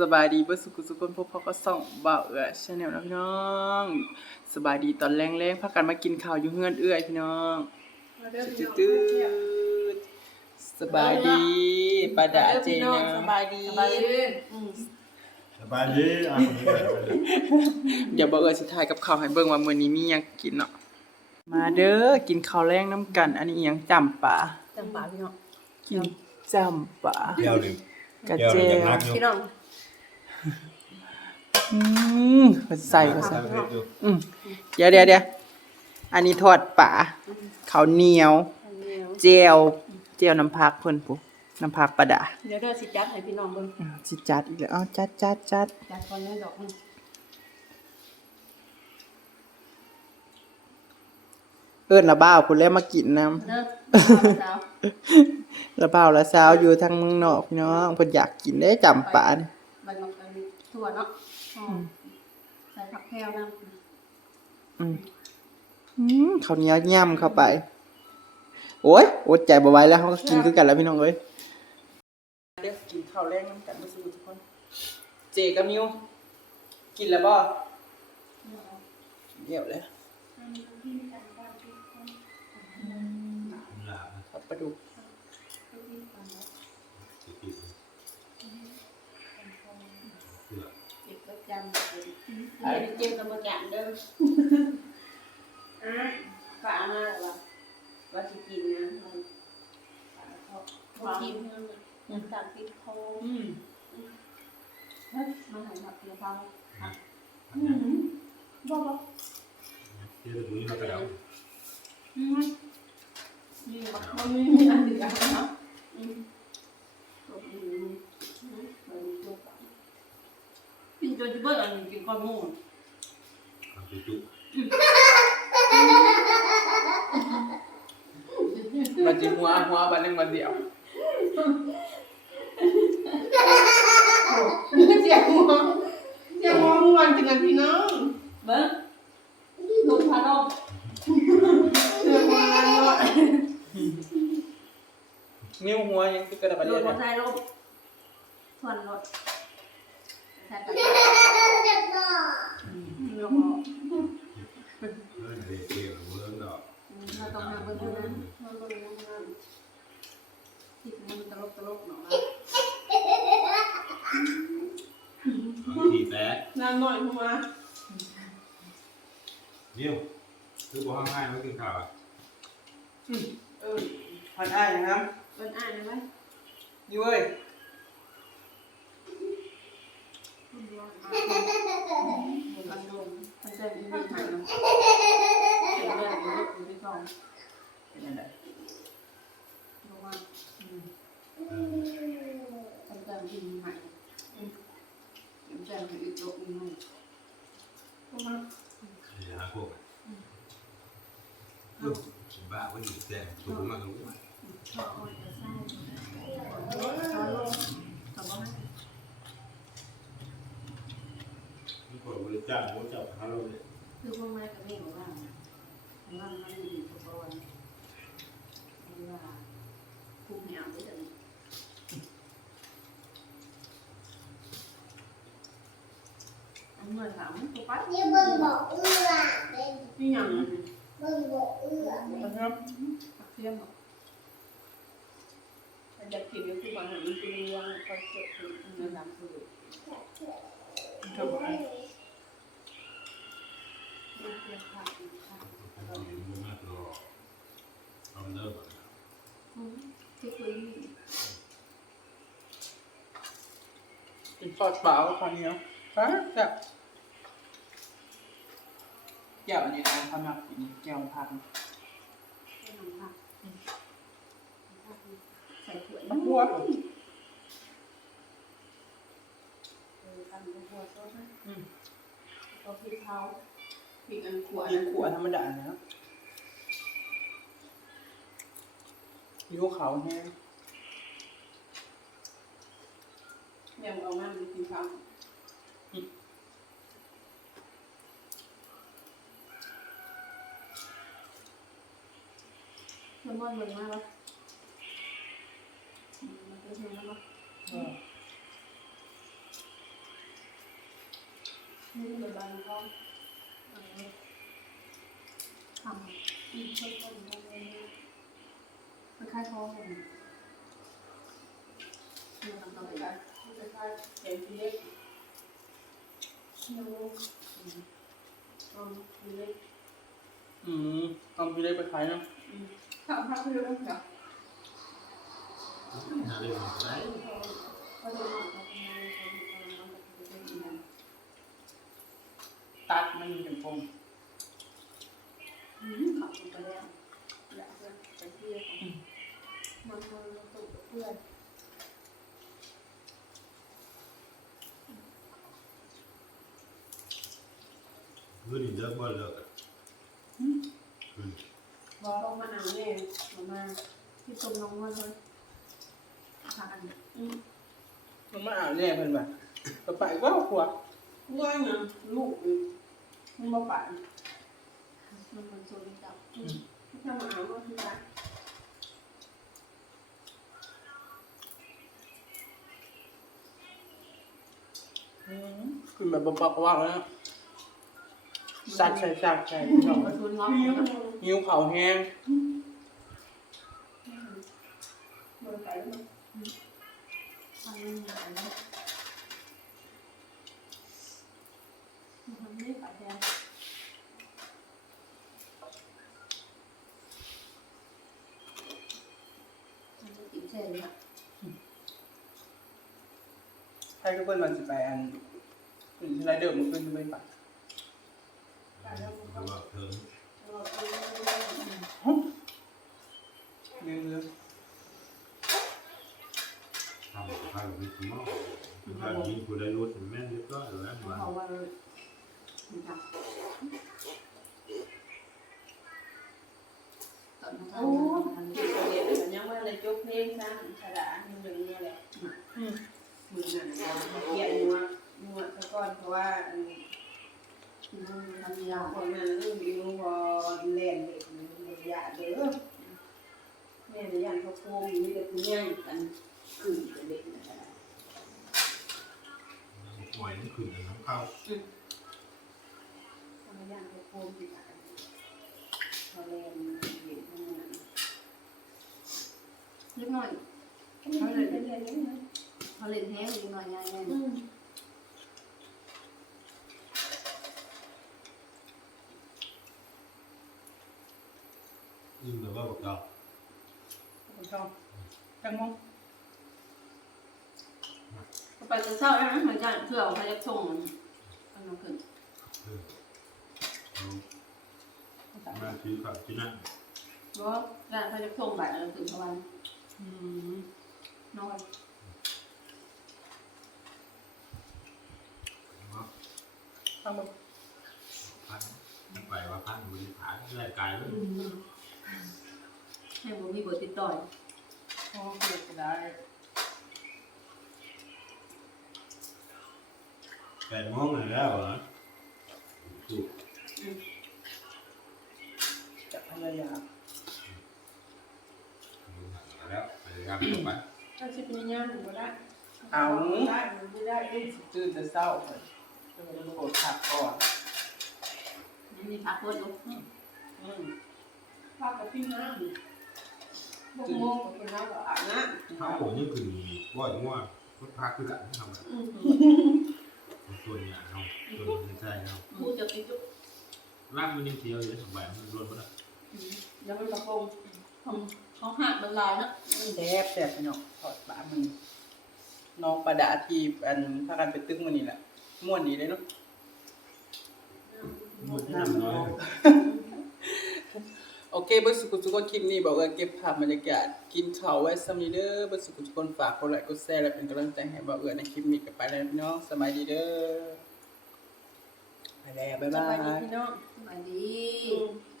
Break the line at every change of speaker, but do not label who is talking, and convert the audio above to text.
สบายดีเบ่สุขสุขคนพบพ่อก็ส่องบ่าเอื้อชาแนลนะพี่น้อง สบายดีตอนแรงๆพากันมากินข้าวอยู่เฮือนเอื้อยพี่น้องตืดๆสบายดีปาดาเจนะ
สบายดี
สบายดี
อืม
สบายดีอะคนนี้แบบนี้
เดี๋ยวบ่าเอื้อสิถ่ายกับข้าวให้เบิ่งว่ามื้อนี้มีหยังกินเนาะมาเด้อกินข้าวแรงน้ำกัน อันนี้หยังจำปา
จำปาพี่น้อง
กินจำปา
เดียวหนึ่ง
กระ
เดียว
เจ
หนึ่ง
ว
ยังรักอยู่
พี่น้อง
อืมเพิ่นใส่ก็ใส่
ใส่อยู่
อืมเดี๋ยวเดี๋ยวเดี๋ยวอันนี้ทอดป่าข้าวเหนียว
อันนี้เนาะ
เจลเจลน้ำพักเพิ่นปุ๊น้ำพักประดา
เดี๋ยวเดี๋ยวสิจัดให้พี่น้องเบิ่ง
อ้าวสิจัดอีกแล้วอ้าวจัดจัดจัด
จัดก่อนเลยดอกอืม
เอิ้นละบ้าวพุ่นแล้วมากินน้
เด้อสาวำ
ละบ้าวละสาวอยู่ทางเมืองนอกพี่น้องเพิ่นอยากกินได้จำป่านี่
ใบมะกรูดถั่วเนาะหอมใส่ผักแพรวน้
อืมอืมข้าวเหนียวย่ำเข้าไป โอ้ยอดใจบ่ไหวแล้วเฮาก็กินคือกันแล้วพี่น้องเอ้ยเด้อกินข้าวแรงนํกันบ่สู้ทุกคน เจกับมิวกินแล้วบ่ำเดี๋ยวเลย
หล
ปลาดุก
สิกินเพื่อ
เด็กประจำเด็กเจ็บกับประจำเด้ออะฝามาแล้วว่าว่าสิกินนะว่ากินน้ำตาลติดคอ
อืม
เฮ้ยมาหาผักกระเพรา
อันนี้
บอกว่า
ที่ตรงนี้เขากระเดา
อืมนี่บอกมันมีอันเดียวเนาะอืมตัวอืมอืมมันมีตัว ก่อนกินจนจะเบิดอันนี้กินก้อนหมู
เอาไปจุก
มาจิหัวหัวบันหนึงบันเดียว
เสียงมองเสียงมองวันจังกันพี่น้อง
เบิ้งลูกพาลง
เสียงมองวันเนาะ
นิ้วหัวยังคือกระดาษบัน
ลู
เดีย
ก
ว
หัว
เนี่ย
ใจลงส่วนรถใส่ตะกร้าอืมแล้วก็
เออเด็กเกี่ยวเมืองดอก
อืมเราต้องหาเบิ้งเท่านั้นเราต้องหาเบิ้งที่มันตลกตลกๆหน่อย
เอาทีแป๊ะ
นานหน่อยหัว
นิ้วคือบอกง่ายๆไม่กินข้าวอะ
เออพันอ้ายนะครับ
เป็นอ่านได้ไหม
ยูเอ้ย
คุณยอดมากมันลงมันจะมีมีหายลงเห็นเลยมันลุกอยู่ที่กอง
เป็นยังไง
ลงมาอืมมันจะมีหายอืมมันจะมีอีกตัวนึงลงมา
เดี๋ยวหาพวกลูกบ้าไว้อยู่แต่สูงมากตรงนี้
ชอบเอาแต่ไส้ชอบลงชอบลง
นี่คนบริจาคบริจาคเขาเลย
คือพวกแม่กับแม่บอกว่าของเรามันมีอุปกรณ์หรือว่าคุกเหนียวไม่ได้อันเมื่อถามมันตัวปั๊บ
นี่เบิ่งบอกเอื้อเป็น
นี่ยัง
เบิ่งบอกเอื้อเป็น
นะค รับ
ปักเทียมบอกถ้าอยากกินก็คือว่ามันเป็นเรื่องคอยเกิดขึ้นในน้ำคือ
ครับผม
เรื่องเรื่องขาดอีกค่ะ
เอาเงินมากรอเอาเลิกก่อน
อืมที่คุยนี่
กินทอดเปล่าข้าวเหนียวฮะแบบแก้วอันนี้นะเขานับกินแก้วพัน
ให้น้ำผักใส่ถ้วย
มะพร้าว
เออทำบัวซดนะ
อืม
เอาพริกเผาพริกอันขวด
กินขวดธรรมดานะยูเขาแห้ง
แม่เอามาเป็นพริก มันมันมันมากปะมันเป็นยังไงบ้าง
เออ
นี่เป็นบางท้องเออทำอีกคนคนคนนึงมันคล้ายท้องเลยมันทำอะไรกันมันคล้ายเห็นทีเล็กเชี่ยวอืมอืมทีเล็ก
อืมทำไปได้ไปขายนะ
อืมทำภาพเพื่อนเหรอ
หาเรื่องอะไร
ก็จะมาทำงานทำงานทำงานทำงาน
ตัดมันเป็นพง
อืมขับไปแล้วอยากจะไปเที่ยวมันมันมันตกเพื่อน
คือนี่เลิกบ่เลิกอะคือ
บอกลงมาหนาวเนี่ยมาที่ตรงน้องมันเลยทานอืม
มันมาอ่านเนี่ยเพิ่นว่าก็ไปว่าขว
ว่าไงลูกอีกมันมาปั่นมันมันโซนจับอืมถ้ามาเอาก็คือการ
ขึ้นแบบบอกๆว่าแล้ว สัดใส่สัดใส่พี่น้อง
กระทุนงอ
หิวเผาแห้ง
มันไปแล้วมันทำยังไงนะมันทำไปแทนมันจะติดเส้นละ
ใครก็เพิ่นวันสิไปอันเป็นสไลเดอร์มันขึ้นไปปะ
คือว่าเธอ
เรื่องเรื่อง
ทำกับข้าวไปกินหม้อการยิงกูได้รถแม่นเรียบร้อยแล้ว
เพ
มา
ราะว่านะครับตอนนั้น
โอ้ที่เรียมันยังว่าอะไรจบเพลงซะฉลาดมันอย่างนี้แหละมือนั่นเราเขียนนัวนัวซะก่อนเพราะว่าอัน
ทำยา
คนนั้นเรื่องวิวพอแล่นเด็กมันยาเด้อแม่ในย่านเขาโกงมีแต่ผู้ใหญ่กันขึ้นเด็ก นะ
ปล่อยนี่ขึ้นน้ำเข้า
ทำย่านเขาโกงที่กันพอแล่นเด็กมันนั่น
เล็กน้อย
เขาเลยเป็นอย่างนี้นะ
เขาเล่นแห้งเล็กน้อยง่ายง่าย
อืม
ยิ่งแบบว่าบอกเรา
คุณชอบจังมอง
ไปจะเศร้าแล้วนะเหมือนกันเพื่อเขาจะส่งมันมาขึ้น
เออเอามาถือกับที่นั่น
เพราะร้านเขาจะส่งแบบเราถึงวัน
อืม
นอน
เนาะ
ทำแบบ
พันไปว่าพันบริหารรายการเลย
ให้ผมมีบทติดต่อ
โอเคก็ได้
แปดโมงแล้วเหรอถูก
จะพยายาม
แล้วพยายามต่อไป
ถ้าสิเป็นย่างมันบ่ได้
เอา
ได้มันไม่ได้
ตื่นแต่เศร้าเลยจะไปโกดผักก่อน
ยังมีพักโคตรอยู่
อืม
ภาคกับพี่น้ำบ่โมกกับพี่น้ำก็อาบน้ำ
เขาผมนี่คือว่าอย่างว่าพุทธาคือกันทำอะไร ตัวเนี่ยเอาตัวนี้ใช่เอา
พูดจะติดจุ๊บ
ร่างมันยังเที่ยวอยู่สบายมันรวนหมดอะ
ยังไม่กระโปรง
เขาหักมันลายนะ
แซ่บแซ่บพี่น้องทอดปลามันน้องประดาทีอันพากันไปตึกมันนี่แหละม่วนดีเลยเนาะ
มันที่นำน้อย
โอ เคเบอร์สุกุทุกคนคลิปนี้บอกว่าเก็บภาพบรรยากาศ กินข้าวไว้สำนีเด้อเบอร์สุกุทุกคนฝากกดไลค์กดแชร์และเป็นกำลังใจให้บ่าวเอือในคลิปนี้กันไปแล้วพี่น้องสบายดีเด้อไปแล้วบ๊าย
ส
บา
บายดี
ย
พี่น้อง
สวัสดี
อืม